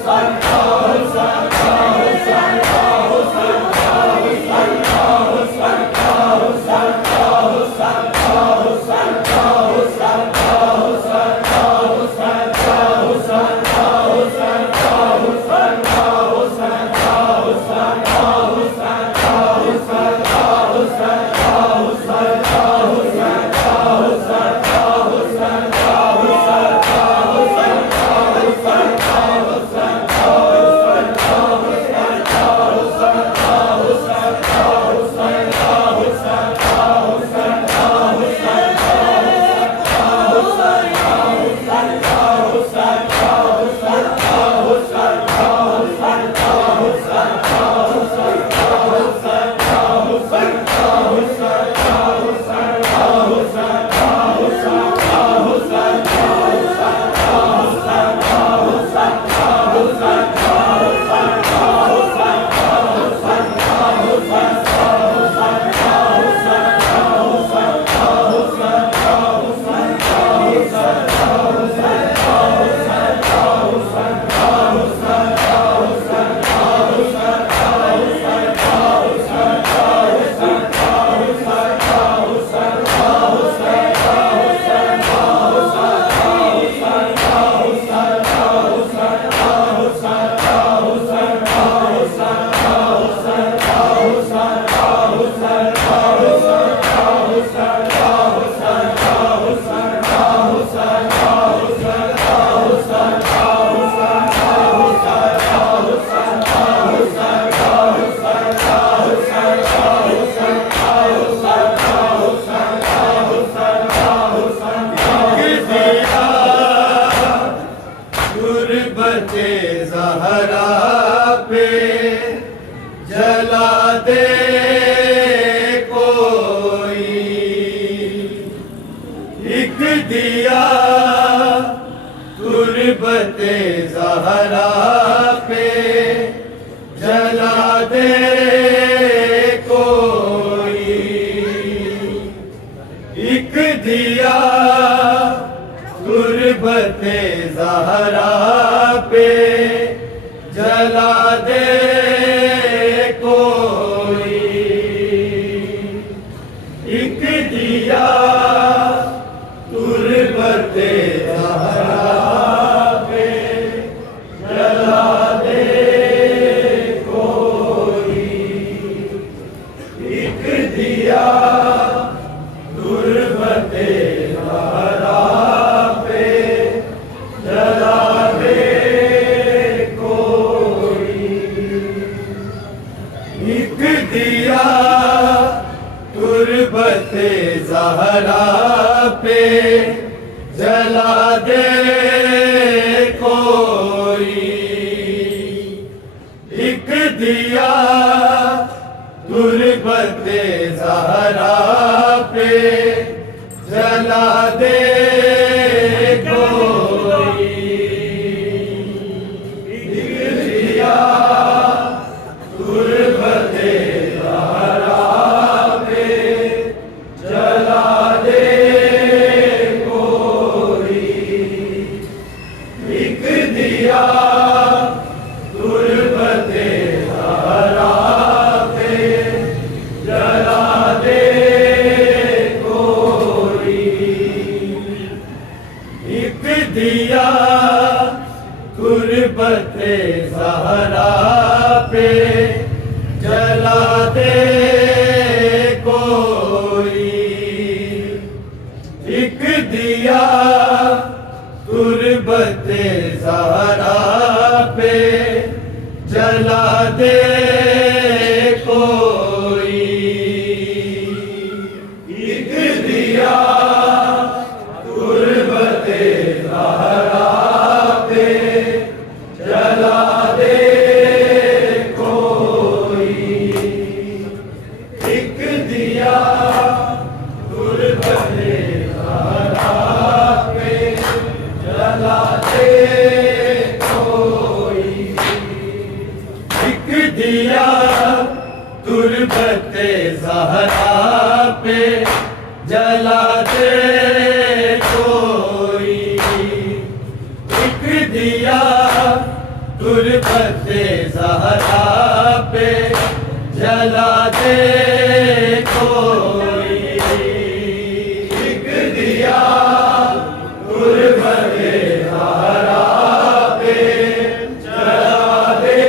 दिया गुरबते ज़हरा पे जला दे कोई। एक दिया गुरबते ज़हरा पे जला दे कोई। एक दिया गुरबते ज़हरा पे जला दे कोई। एक दिया गुरबते ज़हरा पे जला दे कोई। एक दिया गुरबते ज़हरा पे जला दे कोई। एक दिया गुरबते ज़हरा पे जला दे कोई। एक दिया गुरबते ज़हरा पे जला दे कोई। एक दिया गुरबते ज़हरा पे जला दे कोई। एक दिया गुरबते ज़हरा पे जला दे कोई। एक दिया गुरबते ज़हरा पे जला दे कोई। एक दिया गुरबते ज़हरा पे जला दे कोई। एक दिया गुरबते ज़हरा पे जला दे कोई। एक दिया गुरबते ज़हरा पे जला दे कोई। एक दिया गुरबते ज़हरा पे जला दे कोई एक दिया गुरबते ज़हरा पे जला दे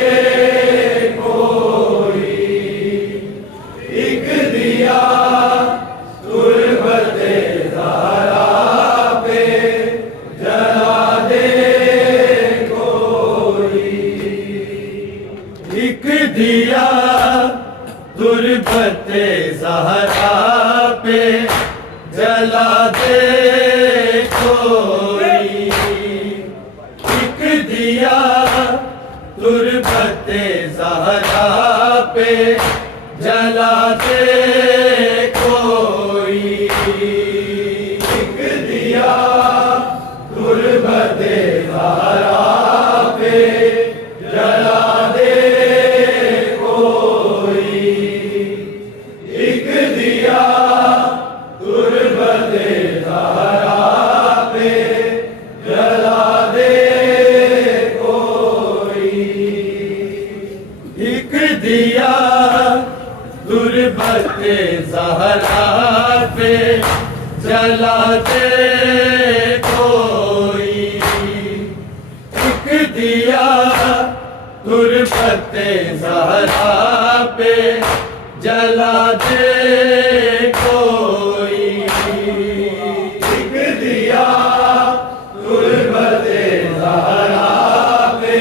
कोई एक दिया गुरबते ज़हरा पे जला दे एक दिया गुरबते ज़हरा पे जला दे कोई एक दिया गुरबते ज़हरा पे जला दे कोई एक दिया गुरबते ज़हरा पे जला दे एक दिया गुरबते ज़हरा पे जला दे कोई एक दिया गुरबते ज़हरा पे जला दे कोई एक दिया गुरबते ज़हरा पे जला दे कोई एक दिया गुरबते ज़हरा पे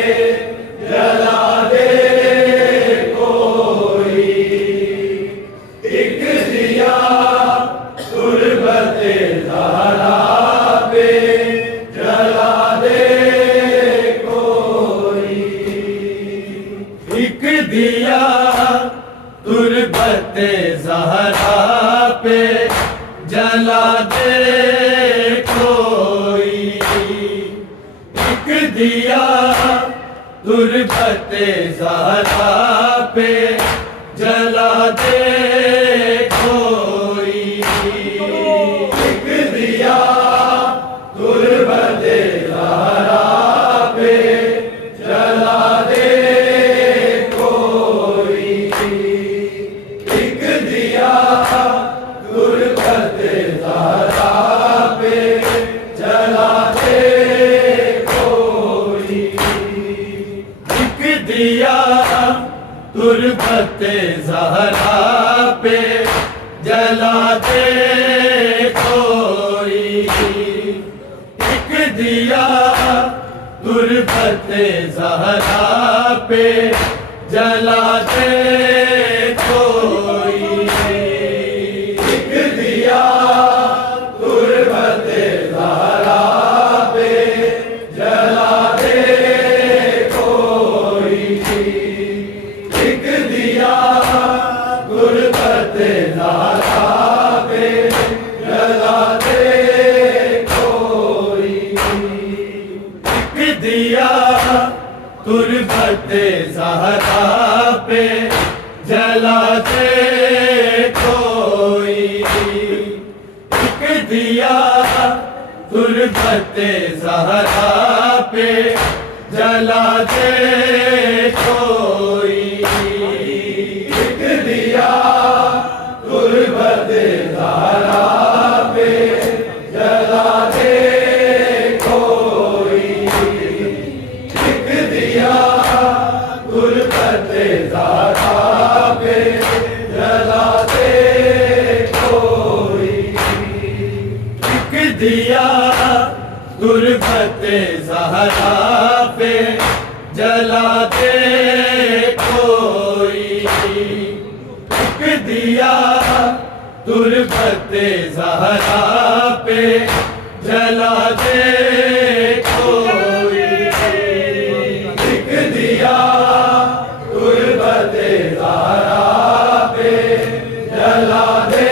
जला दे कोई एक दिया गुरबते ज़हरा पे जला दे कोई एक दिया गुरबते ज़हरा पे जला दे कोई एक दिया गुरबते ज़हरा पे जला दे कोई एक दिया गुरबते ज़हरा पे जला दे एक दिया गुरबते ज़हरा पे जला दे कोई एक दिया गुरबते ज़हरा पे जला दे कोई एक दिया गुरबते ज़हरा पे जला दे कोई एक दिया गुरबते ज़हरा पे जला दे कोई एक दिया गुरबते ज़हरा पे जला दे कोई एक दिया गुरबते ज़हरा पे जला दे कोई एक दिया गुरबते ज़हरा पे जला दे कोई एक दिया गुरबते ज़हरा पे जला दे कोई एक दिया गुरबते ज़हरा पे जला दे कोई एक दिया गुरबते ज़हरा पे जला दे कोई एक दिया गुरबते ज़हरा पे जला दे कोई एक दिया गुरबते ज़हरा पे जला दे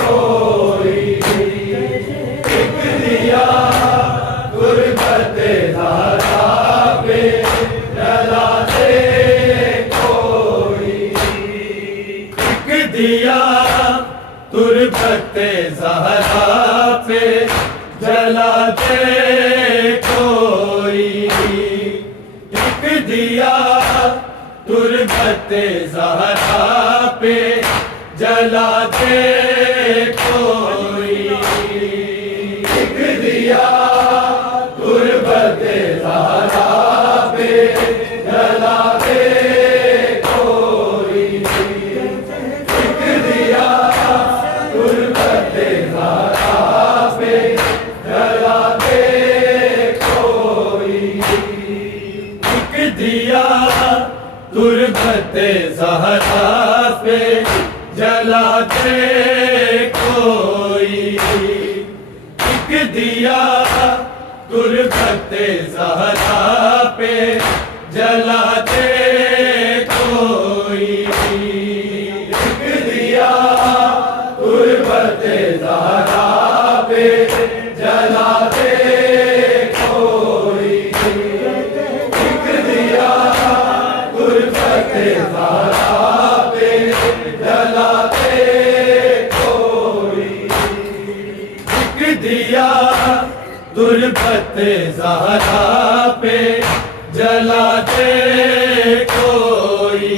कोई एक दिया गुरबते ज़हरा पे जला दे कोई एक दिया गुरबते ज़हरा पे जला दे कोई एक एक दिया तुरबते ज़हरा पे जला दे कोई। एक दिया तुरबते ज़हरा पे जला दे कोई। एक दिया तुरबते ज़हरा पे जला दे कोई। एक दिया तुरबते ज़हरा पे जला दे कोई। एक दिया तुरबते ज़हरा पे जला दे कोई। एक दिया तुरबते ज़हरा पे जला दे कोई। एक दिया तुरबते ज़हरा पे जला दे कोई। एक दिया तुरबते ज़हरा पे जला दे कोई।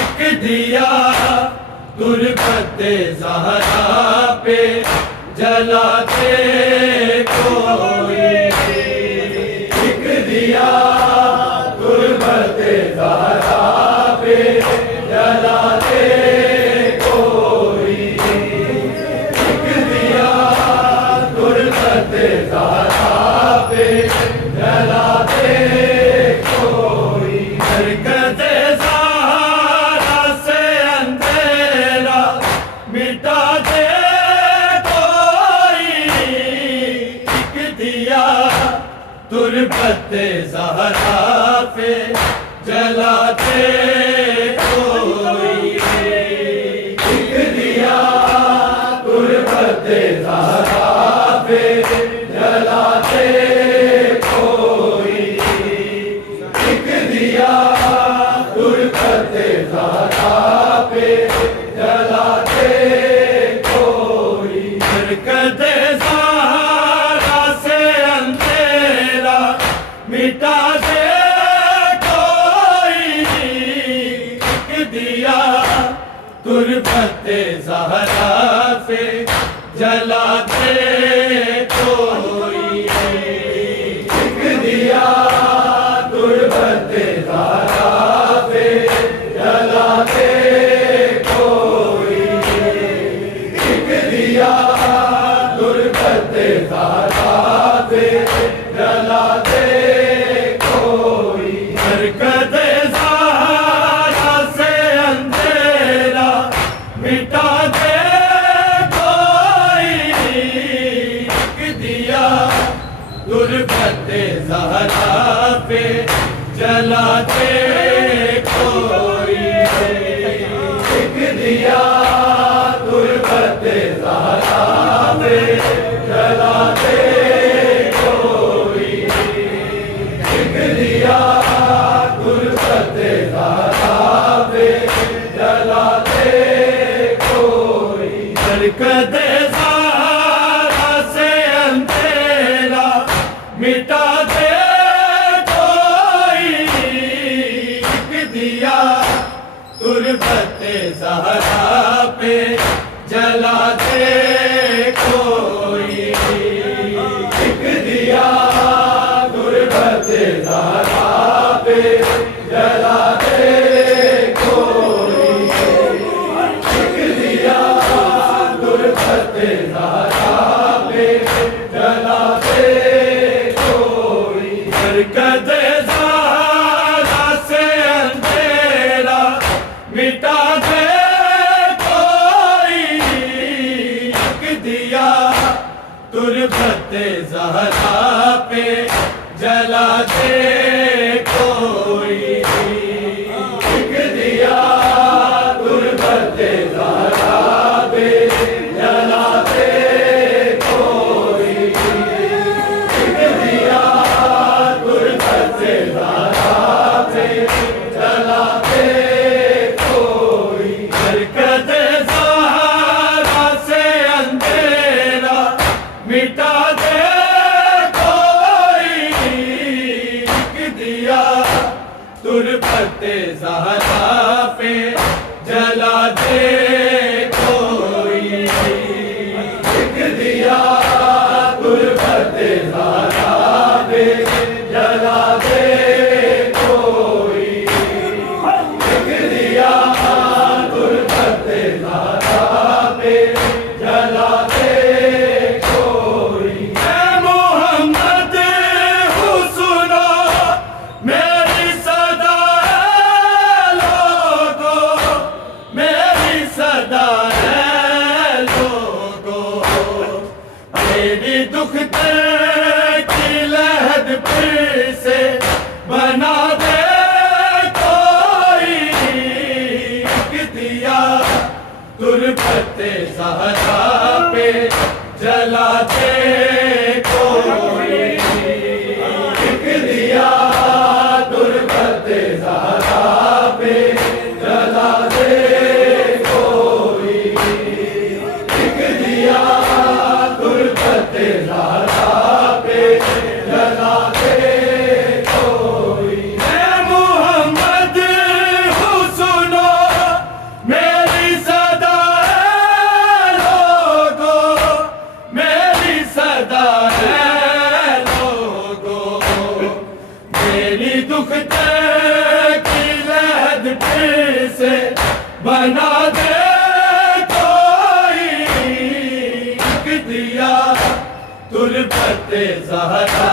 एक दिया तुरबते ज़हरा पे जला दे कोई। एक दिया तुरबते ज़हरा पे जला दे कोई। एक दिया तुरबते ज़हरा पे जला दे कोई। बरकते ज़हरा से अंधेरा मिटा दे कोई। एक दिया तुरबते ज़हरा पे जला दे कोई। एक दिया तुरबते ज़हरा पे जला दे कोई। एक दिया तुरबते ज़हरा पे जला दे कोई। बरकते ज़हरा से अंधेरा मिटा दे कोई। एक दिया तुरबते ज़हरा पे जला दे कोई। एक दिया तुरबते ज़हरा पे जला दे कोई। एक दिया तुरबते ज़हरा पे जला दे कोई। बरकते ज़हरा से अंधेरा मिटा दे कोई। एक दिया तुरबते ज़हरा पे जला दे कोई। एक दिया तुरबते ज़हरा पे जला दे कोई। एक दिया तुरबते ज़हरा पे जला दे कोई। बरकते ज़हरा से अंधेरा मिटा दे कोई। एक दिया तुरबते ज़हरा पे जला दे कोई। एक दिया तुरबते ज़हरा पे जला दे कोई। एक दिया तुरबते ज़हरा पे जला दे कोई। बरकते ज़हरा से अंधेरा मिटा दे कोई। एक दिया तुरबते ज़हरा पे जला दे कोई। दिया तुरबते ज़हरा पे जला दे कोई, एक दिया तुरबते ज़हरा पे जला दे कोई, एक दिया तुरबते ज़हरा पे जला दे कोई। ऐ मोहम्मद हो सुनो मेरी सदा है लोगों, मेरी सदा है लोगों, मेरी दुख की लहद फिर से बना दे कोई, एक दिया तुरबते ज़हरा पे जला दे कोई, एक दिया तुरबते ज़हरा पे जला दे कोई, एक दिया तुरबते ज़हरा पे जला दे कोई। ऐ मोहम्मद हो सुनो मेरी सदा है लोगों, मेरी सदा है लोगों, मेरी दुख की लहद फिर से बना दे कोई, एक दिया तुरबते ज़हरा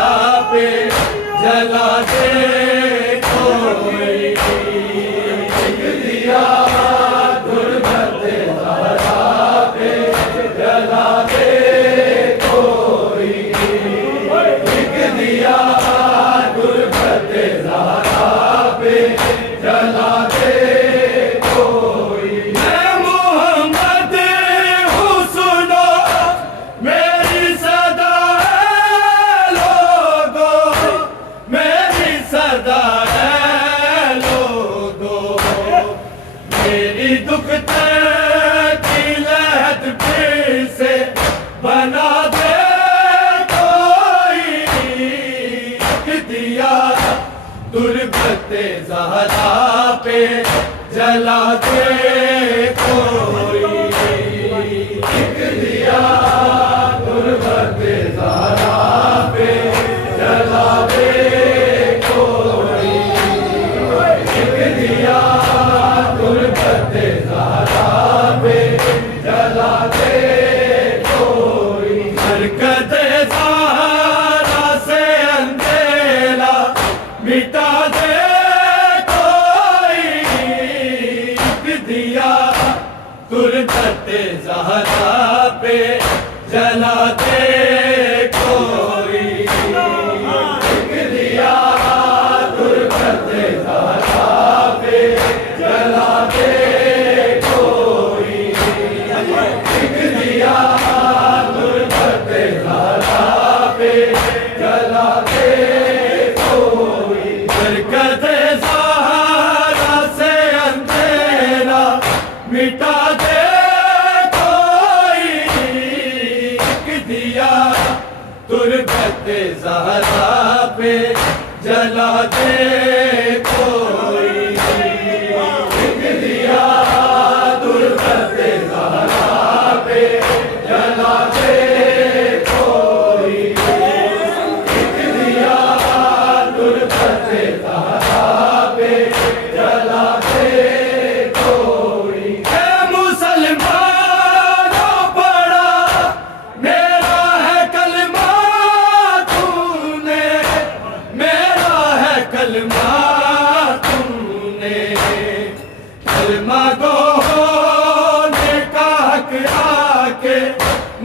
पे जला दे कोई, एक दिया तुरबते ज़हरा पे जला दे कोई, एक दिया तुरबते ज़हरा पे जला दे कोई। ऐ मोहम्मद हो सुनो मेरी सदा है लोगों, मेरी सदा है लोगों, मेरी दुख की लहद फिर से बना दे कोई, एक दिया तुरबते ज़हरा पे जला दे कोई, एक दिया तुरबते ज़हरा पे जला दे कोई, एक दिया तुरबते ज़हरा पे जला दे कोई। बरकते ज़हरा से अंधेरा मिटा दे कोई, एक दिया तुरबते ज़हरा पे जला दे कोई, एक दिया तुरबते ज़हरा पे जला दे कोई, एक दिया तुरबते ज़हरा पे जला दे कोई। बरकते ज़हरा से अंधेरा मिटा दे कोई, एक दिया तुरबते ज़हरा पे जला दे कोई, एक दिया तुरबते ज़हरा पे जला दे कोई, एक दिया तुरबते ज़हरा पे जला दे कोई। ऐ मुसलमानों पढ़ा मेरा है कलमा तूने, मेरा है कलमा तूने, कलमा गो ने का हक आके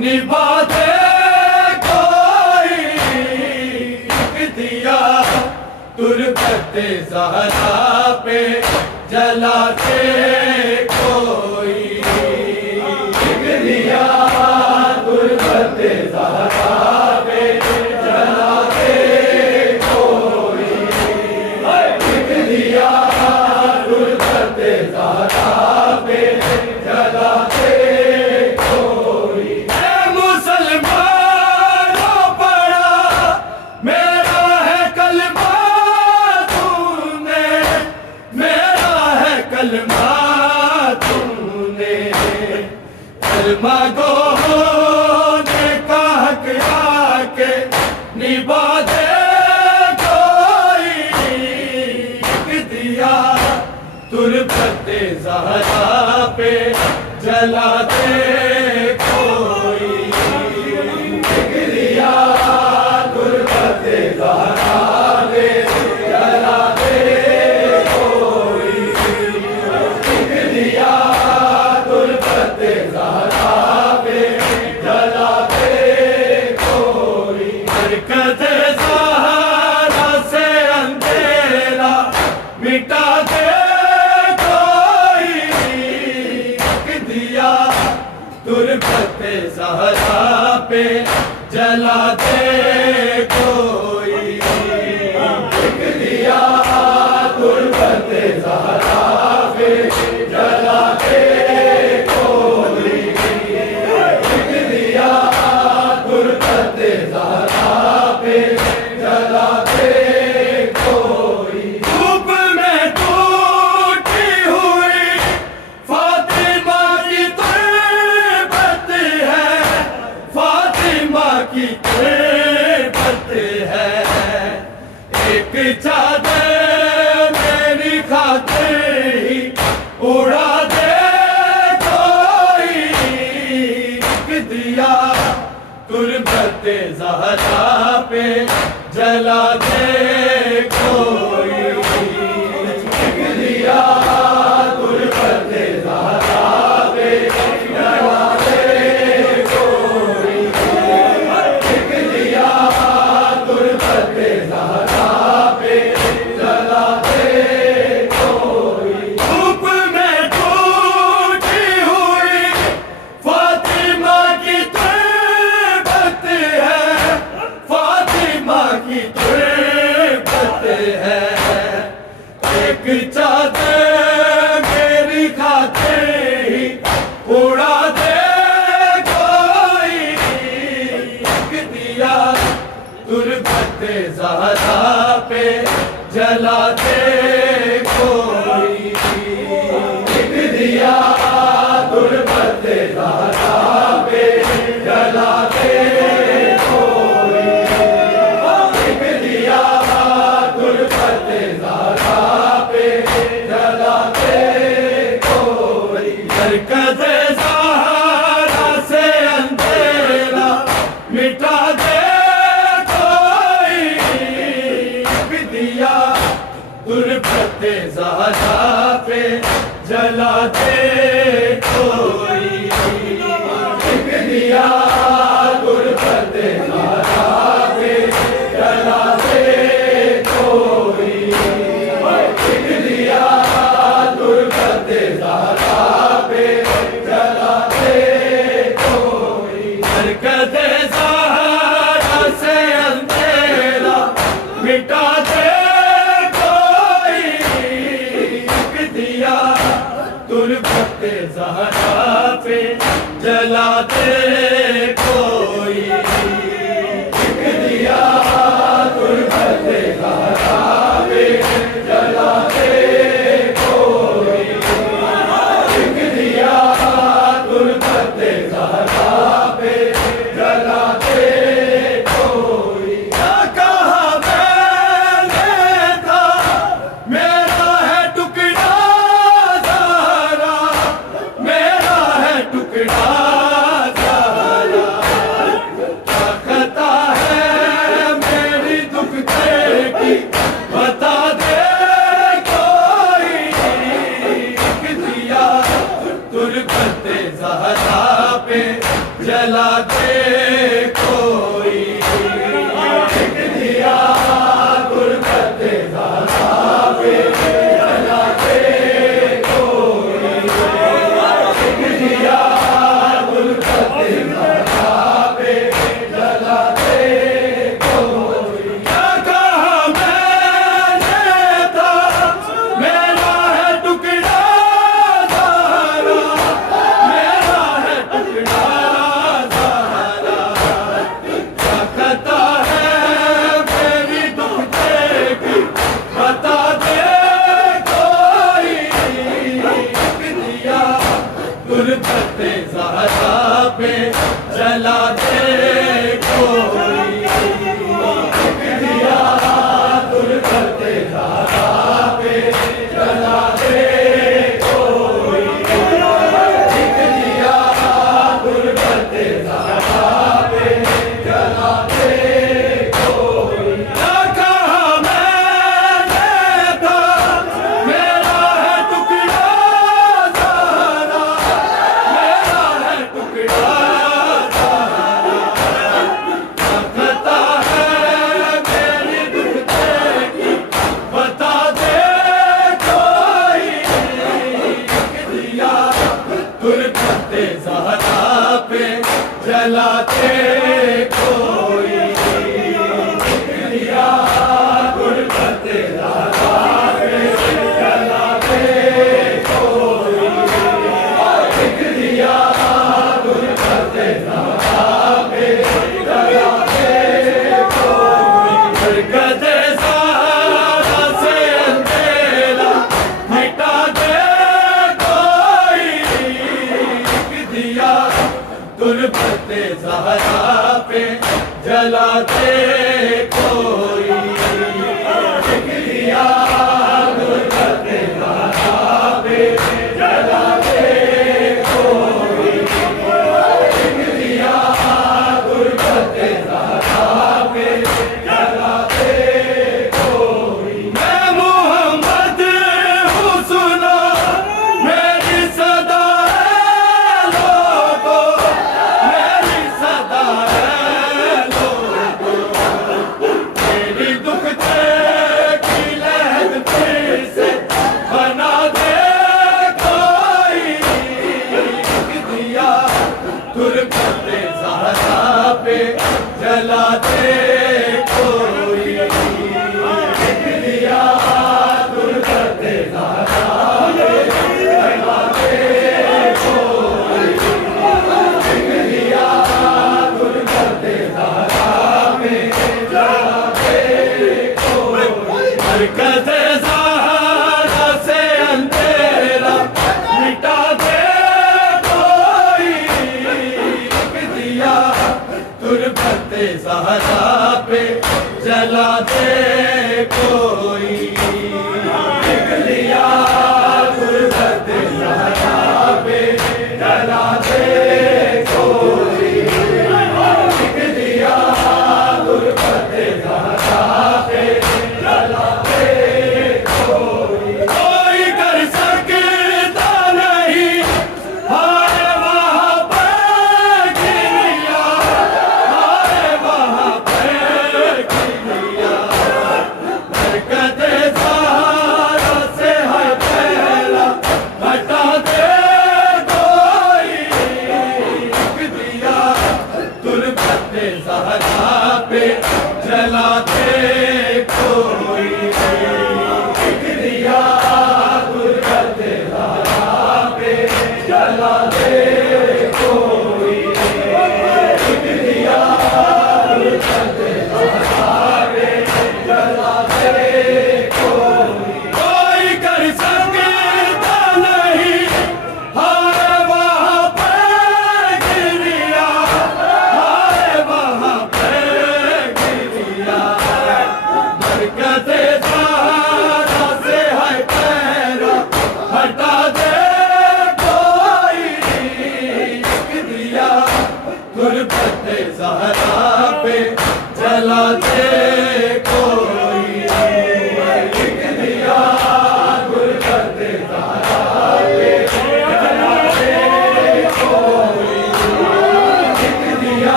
निभा दे कोई, एक दिया तुरबते ज़हरा पे जला दे कोई, एक दिया तुरबते ज़हरा पे जला दे कोई, एक दिया तुरबते ज़हरा पे जला दे कोई। ऐ मुसलमानों पढ़ा मेरा है कलमा तू मगों ने कहा कि आके निभा दे कोई एक दिया तुरबते ज़हरा पे जला दे कोई एक दिया तुरबते ज़हरा पे जला दे कोई एक दिया तुरबते ज़हरा पे जला दे कोई बरकत ज़हरा से अंधेरा मिटा दे तुरबते ज़हरा पे जला दे कोई एक दिया तुरबते ज़हरा पे जला दे कोई एक दिया तुरबते ज़हरा पे जला दे कोई धूप में टूटी हुई फातिमा की तुरबत है एक चादर मेरी खातिर ही उड़ा दे कोई एक दिया तुरबते ज़हरा पे जला दे कोई एक दिया तुरबते ज़हरा पे जला दे एक चादर मेरी खातिर ही उड़ा दे कोई एक दिया तुरबते ज़हरा पे जला दे कोई एक दिया तुरबते ज़हरा पे जला दे कोई एक दिया तुरबते ज़हरा बरकत ज़हरा से अंधेरा मिटा दे कोई एक दिया तुरबते ज़हरा पे जला दे कोई एक दिया तुरबते ज़हरा पे जला दे कोई एक दिया तुरबते ज़हरा बरकत ज़हरा से अंधेरा मिटा दे कोई एक दिया तुरबते ज़हरा पे जला दे कोई एक दिया तुरबते ज़हरा पे जला दे कोई एक दिया तुरबते ज़हरा पे जला दे कोई कहा मैंने था मेरा है टुकड़ा ज़हरा मेरा है टुकड़ा ज़हरा जलाते कोई दिया दूर करते ज़हरा पे जलाते कोई एक दिया दूर करते ज़हरा पे जलाते कोई ना कहा मैंने था मेरा है टुकड़ा ज़हरा मेरा है टुकड़ा खता है मेरी दुखते की बता दे कोई एक दिया दूर करते ज़हरा पे जलाते कोई एक दिया दूर करते ज़हरा पे जलाते कोई एक दिया दूर करते ज़हरा पे जलाते कोई बरकत ज़हरा से अंधेरा मिटा दे कोई एक दिया दूर करते ज़हरा पे जलाते कोई एक दिया दूर करते ज़हरा पे जलाते कोई एक दिया दूर करते ज़हरा पे जलाते कोई मैं मोहम्मद हूँ सुनो मेरी सदा है लोगों मेरी सदा है लोगों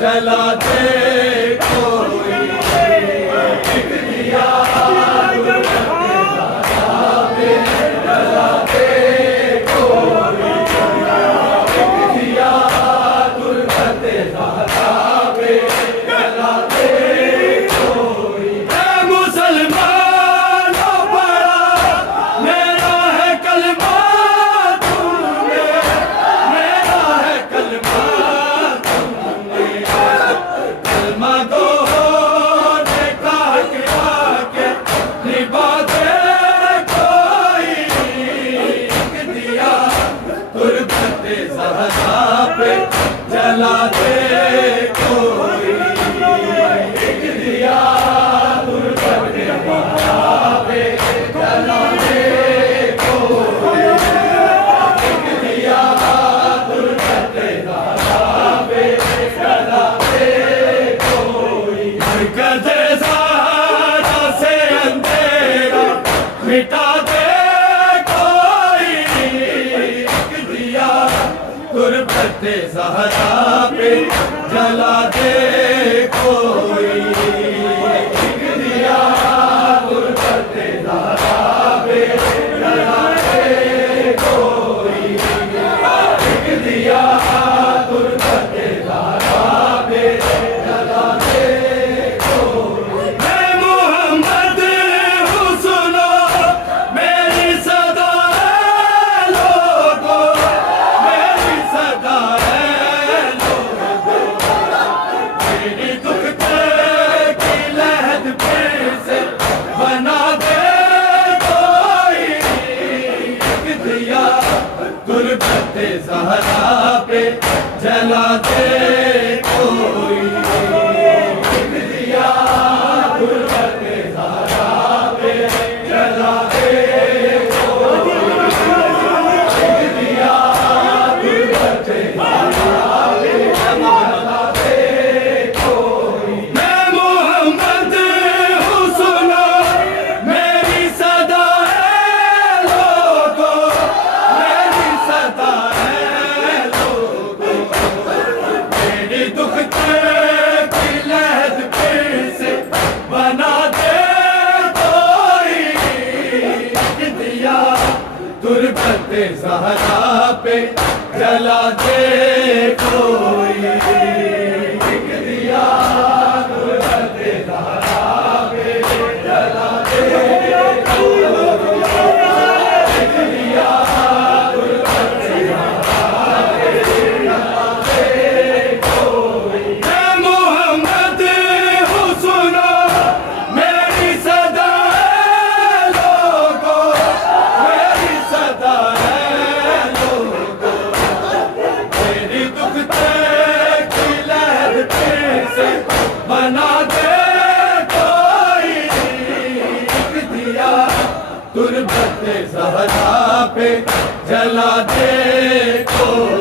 जला दे कोई एक दिया गुरबत ज़हरा पे जला दे कोई एक दिया गुरबत ज़हरा पे जला दे कोई। ऐ मुसलमानों बड़ा मेरा है कलमा तुमने, मेरा है कलमा तुमने, कलमा दो देखा के आके निभा दे कोई एक दिया गुरबत ज़हरा पे जला दे कोई एक दिया गुरबत ज़हरा पे जला दे कोई एक दिया गुरबत ज़हरा पे जला दे कोई। मरकज़ ज़हरा से अंधेरा मिटा दे कोई एक दिया गुरबत ज़हरा पे जला दे कोई एक दिया गुरबत ज़हरा पे जला दे कोई एक दिया गुरबत ज़हरा पे जला दे कोई। मैं मोहम्मद हूँ सुनो मेरी सदा है लोगो, मेरी सदा है लोगो, मेरी दुख की लहद पे से बना दे कोई एक दिया गुरबत ज़हरा पे जला दे कोई एक दिया गुरबत ज़हरा पे जला दे कोई एक दिया गुरबत ज़हरा पे जला दे कोई। मैं मोहम्मद हूँ सुनो मेरी सदा है लोगो, मेरी सदा है लोगो, मेरी दुख की लहद फिर से बना दे कोई एक दिया गुरबत ज़हरा पे जला दे कोई एक दिया गुरबत ज़हरा पे जला दे कोई एक दिया गुरबत ज़हरा पे जला दे कोई। मैं मोहम्मद हूँ सुनो मेरी सदा है लोगो, मेरी सदा है लोगो, मेरी दुख की लहद फिर से बना दे कोई एक दिया गुरबत ज़हरा पे जला दे कोई।